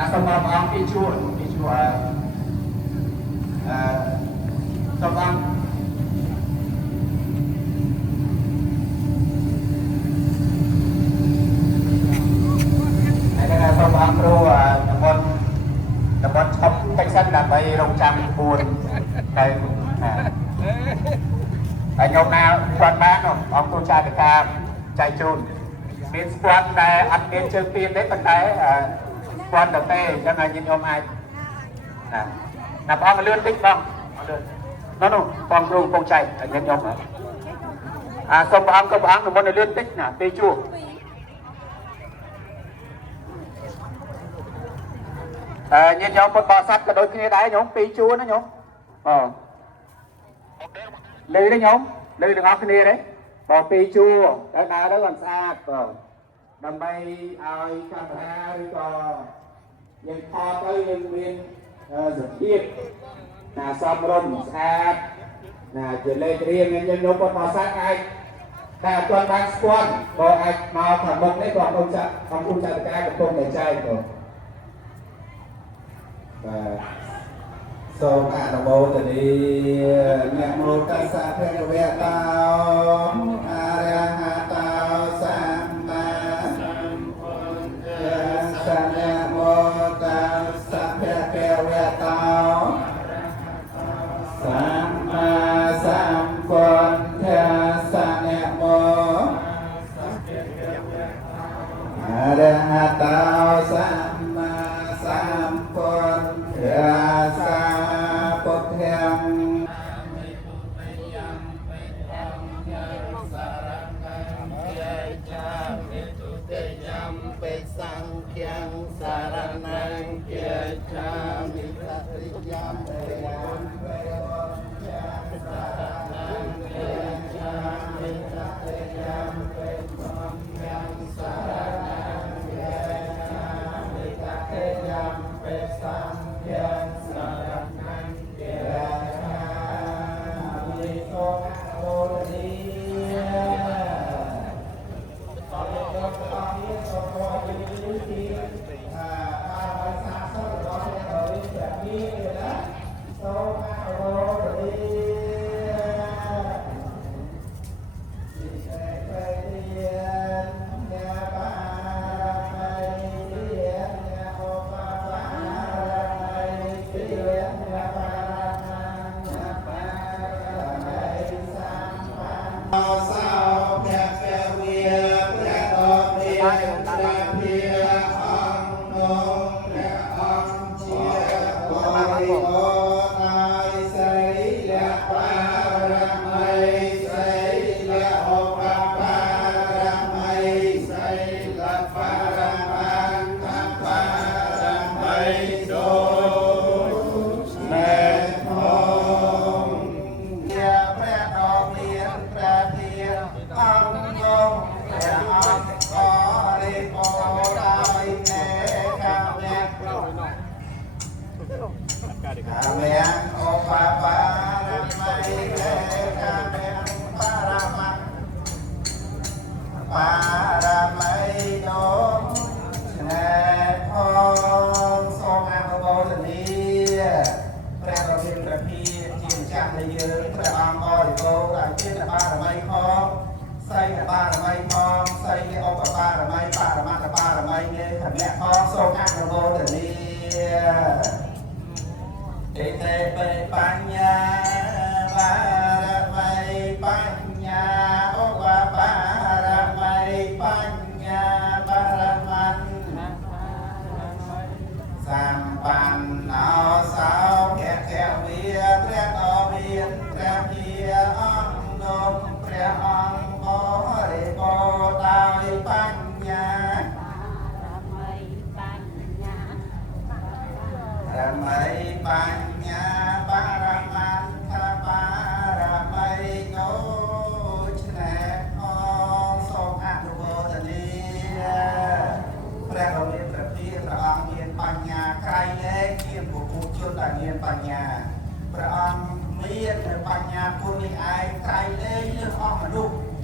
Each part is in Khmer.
សូមបងប្អូនពីជួរសូមបងហើយសូមបងគ្រូតំបន់ឈប់តិចសិនដើម្បីរងចាំក្បួនទៅហើយខ្ញុំណាគាត់បានអង្គគ្រូចារការចែកជូនមានស្ពាន់ដែលអត់មានជើងទៀនទេប៉ុន្តែស្ពាន់ទៅទេអញ្ចឹងឲ្យញាតិញោមអាចណាបងលឿនតិចបងលឿននោះបងគ្រូកំពុងចែកឲ្យញាតិញោមសូមព្រះអង្គក៏ព្រះអង្គនិមន្តឲ្យលឿនតិចណាពេលជួបញាតិញោមពុទ្ធបរិស័ទក៏ដូចគ្នាដែរញោមពីរជួរណាញោមលឺទេញោមលឺទាំងអស់គ្នាទេបើពីរជួរទៅដើរទៅបានស្អាតដើម្បីឲ្យកាមេរ៉ាឬក៏យើងថតទៅយើងមានសភាពសមរម្យស្អាតជាលេខរៀងយើងយកពុទ្ធបរិស័ទអាចតែអត់ទាន់បានស្គាល់ក៏អាចមកខាងមុខនេះក៏អង្គចាត់ការកំពុងតែចែកបាទសូមអនុមោទនានមោតស្សៈភគវតោអរហតោសម្មាសម្ពុទ្ធស្សៈនមោតស្សៈភគវតោសម្មាសម្ពុទ្ធស្សៈនមោអរហតោសម្មាសម្ពុទ្ធស្សៈពុទ្ធังសង្ឃាំសារណង្ឃាចាមិតតិយំពេយំពេយសារណង្ឃាចាមិតតិយំពេសង្ឃាំសារណង្ឃាចាមិតតិយំពេសង្ឃាំសារណង្ឃាចាមិសូអោរី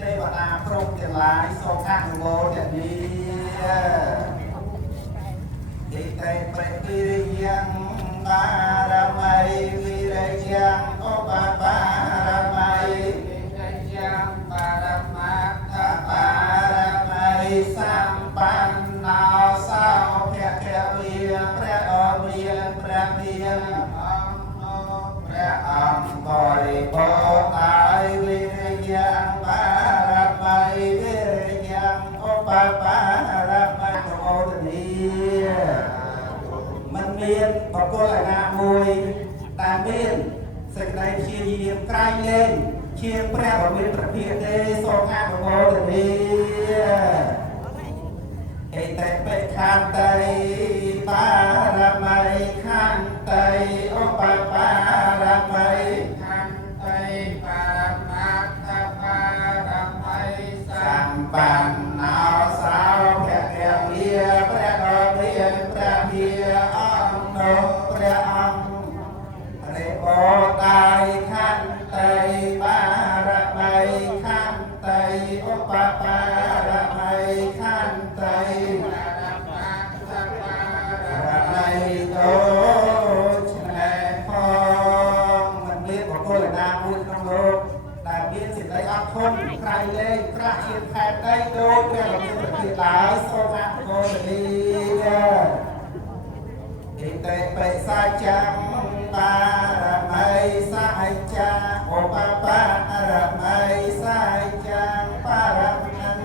ទេវតាព្រមទាំងឡាយសូមអនុមោទនា It តែបេតិយ៉ាងបារមីវិរិយ៉ាងឧបបារមីវិរិយ៉ាងបារមត្ថបារមីសម្បណ្ណោសោភគវិព្រះអរិយព្រះវិយអង្គព្រះអង្គបរិបូរណ៍ដោយវិរិយ៉ាងបារមីវិរិយ៉ាងឧបបារមីអូទនីมันមានបកគលឯណាមួយតែមានសេចក្តីព្យាយាមក្រៃលែងជាព្រះបរមព្រះភិក្ខទេសូមអនុមោទនីឯតែបេខានតៃបារមីខានតៃឧបបារមីខានតៃបារមត្ថបារមីសម្បណ្ណោសោភគវិព្រះអរិយព្រះវិអង្គព្រះអង្គព្រះបដាយខន្តីបារមីខន្តីឧបបារមីខន្តីបារមីដូចនេះផងមិនមានបុគ្គលណាមួយក្នុងលោកដែលមានសេចក្តីអត់ធន់ក្រៃលែងក្រាស់ជាខែដីដូចព្រះរាជាប្រទានឡើយសូមអនុមោទនីဣតិပိសាจังបារមីសាចាឧបបារមីសាចាបារមិញ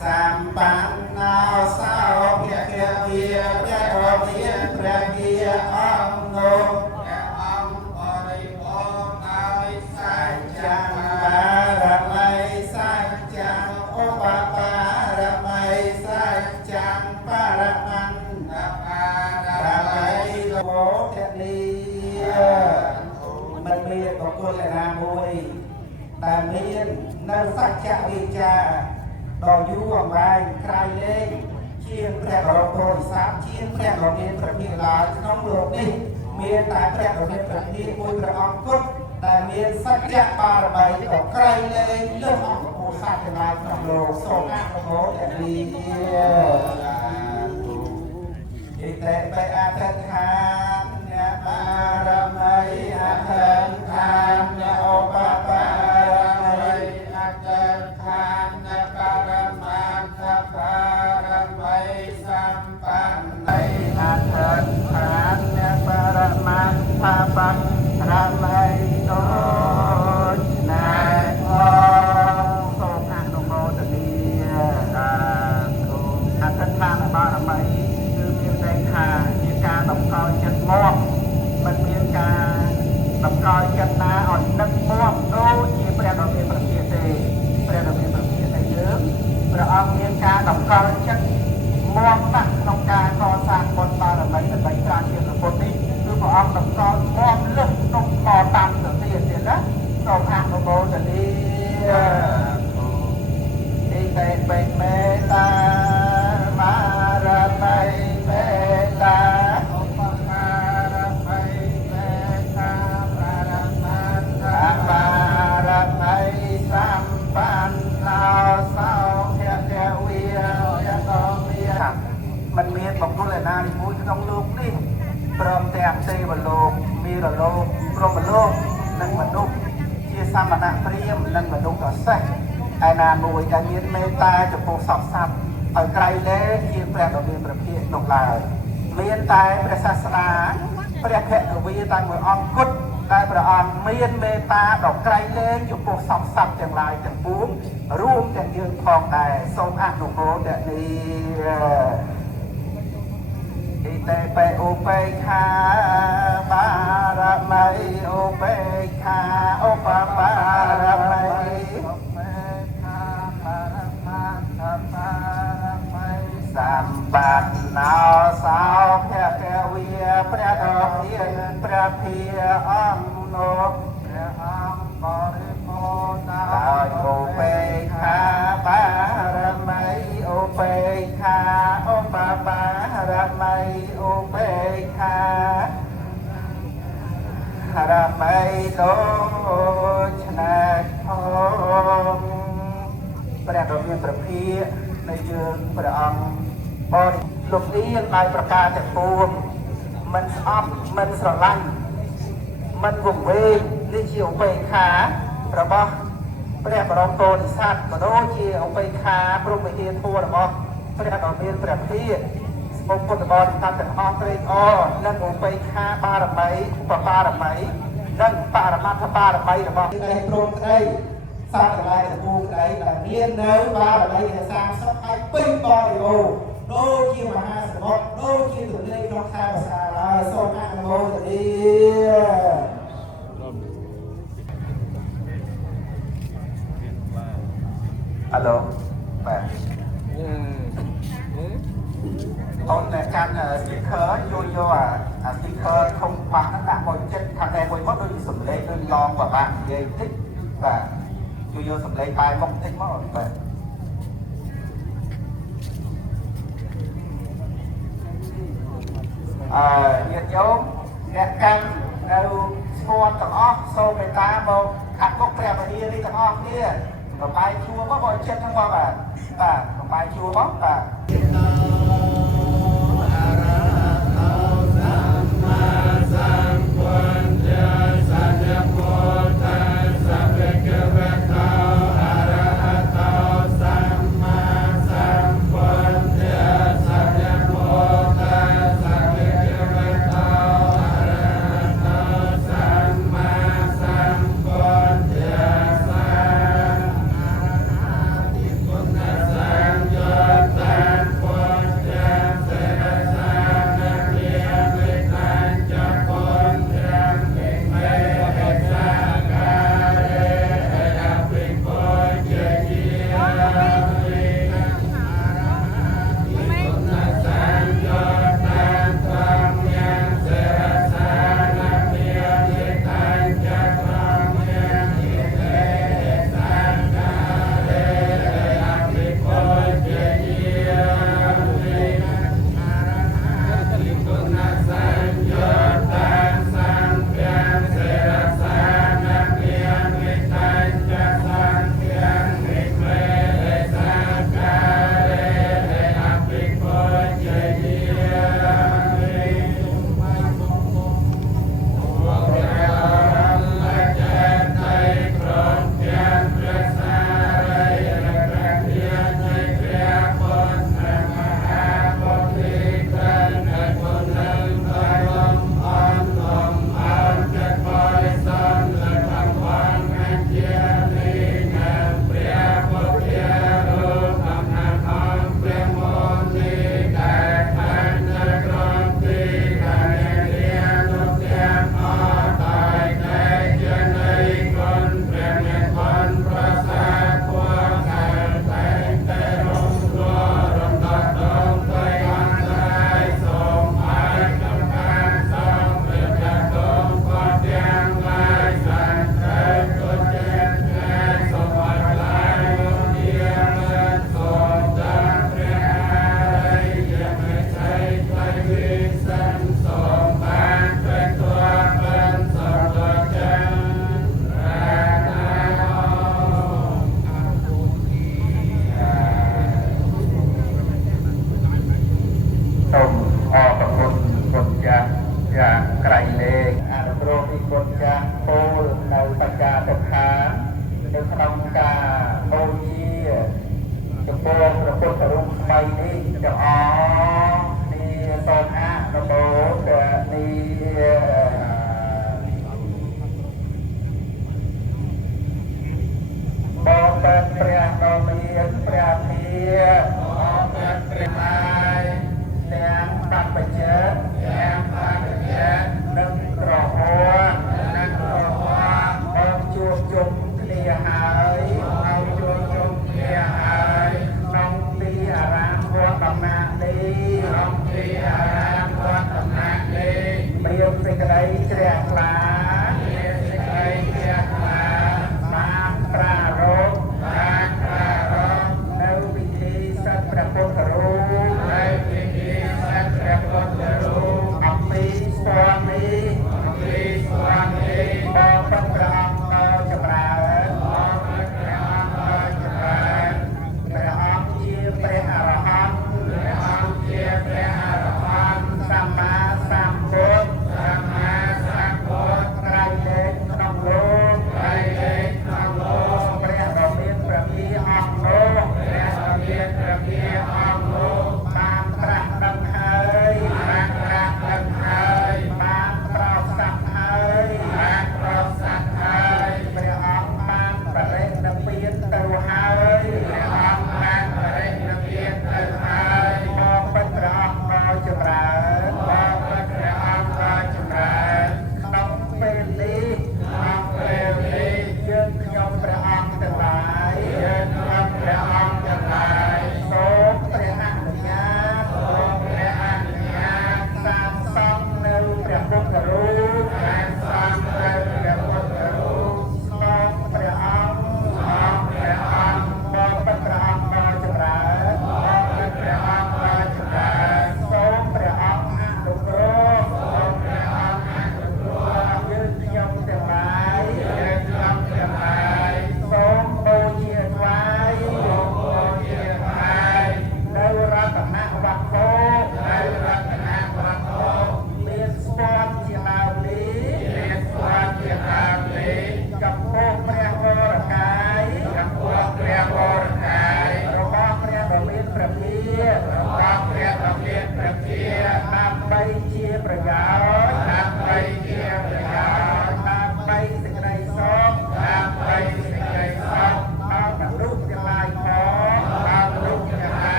សម្បណ្ណោសោភគវិព្រះអរិយព្រះវិអង្គព្រះអង្គបរិបូរណ៍ដោយសាចាបារមីសាចាឧបបារមីសាចាបារមិញมันមានបុគ្គលណាមួយដែលមាននៅសច្ចវិជ្ជាដ៏យូរអង្វែងក្រៃលែងជាងព្រះបរមពុទ្ធសាសនាជាងព្រះដ៏មានព្រះភិក្ខុឡើយក្នុងលោកនេះមានតែព្រះដ៏មានព្រះភិក្ខុមួយព្រះអង្គគត់ដែលមានសច្ចបារមីដ៏ក្រៃលែងលើសអង្គពុទ្ធសាសនាទាំងឡាយក្នុងលោកសូមអនុមោទនីဣតិပိអធិដ្ឋានបារមីអធិដ្ឋានឧបបារមីអធិដ្ឋានបារមត្ថបារមីសម្បណ្ណៃអធិដ្ឋានបារមត្ថបារមីដូចនេះផងសូមអនុមោទនីអធិដ្ឋានបារមីជាការតម្កល់ចិត្តមកមិនមានការតម្កល់ចិត្តណាឲ្យនឹកមកដូចជាព្រះដ៏មានព្រះភិក្ខុទេព្រះដ៏មានព្រះភិក្ខុតែយើងព្រះអង្គមានការតម្កល់ចិត្តមកណាស់ក្នុងការកសាងបុណ្យបារមីដើម្បីត្រាស់ជាពុទ្ធនេះគឺព្រះអង្គតម្កល់មកលឹះក្នុងខតាមទៅទៀតណាសូមអនុមោទនីဣតិပိមេតាបារមីមេតាឧបការមីមេតាបារមត្ថបារមីសម្បណ្ណោសោភគវិយมันមានបុគ្គលណាមួយក្នុងលោកនេះព្រមទាំងទេវលោកវីរលោកព្រហ្មលោកនិងមនុស្សជាសមណៈព្រាហ្មណ៍និងមនុស្សដ៏សេះឯណាមួយដែលមានមេត្តាចំពោះសពសត្វឲ្យក្រៃលែងជាព្រះដ៏មានព្រះភិក្ខុនោះឡើយមានតែព្រះសាស្តាព្រះភគវីតែមួយអង្គគត់ដែលព្រះអង្គមានមេត្តាដ៏ក្រៃលែងចំពោះសពសត្វទាំងឡាយទាំងពួងរួមទាំងយើងផងដែរសូមអនុមោទនីဣតិបេឧបេក្ខាបារមីឧបេក្ខាឧបបារមីឧបេក្ខាបារមត្ថបារមីសម្បណ្ណោសោភគវិព្រះដ៏មានព្រះភិក្ខុអង្គនោះព្រះអង្គបរិបូរណ៍ដោយឧបេក្ខាបារមីឧបេក្ខាឧបបារមីឧបេក្ខារមីដូចនេះផងព្រះដ៏មានព្រះភិក្ខុនៃយើងព្រះអង្គបរិ ลงนี้ยังไงประกาศแต่ปวงมันอับมันสลันมันวงเวงนี่เชี่ยวไปขาระบอบพระบรมโกศสัตว์มโนเชี่ยวไปขาพระมเหทัวระบอบพระดอนเมียนประเทศองค์พุทธบริษัทแต่ห้องเตยอ้อนั่งองค์ไปขาบารมีปบารมีนั่งปารมาทบารมีระบอบในโปรดได้สร้างอะไรแต่บูได้แต่เรียนเนื้อบารมีแต่สร้างสักไอ้ปิ้งต่อยโอโดคิวมหาสมุทรโดคิวถึงเลยน้องข้าวสาลายโซนาโมตดีฮัลโหลแบบตอนแต่การสติ๊กเกอร์โยโย่สติ๊กเกอร์คงปักตั้งแต่บนเจ็ดทางใดบนมดโดยสมเลโดยลองแบบว่าเย่ทิศแบบโยโย่สมเลไปมองทิศมากแบบnhiệt dấu nét căng đều xua tầng óc sâu người ta màu khát cốc bè mà đi tầng óc kia mà bài chua có mọi chuyện trong qua bà bài chua bóc bà Ông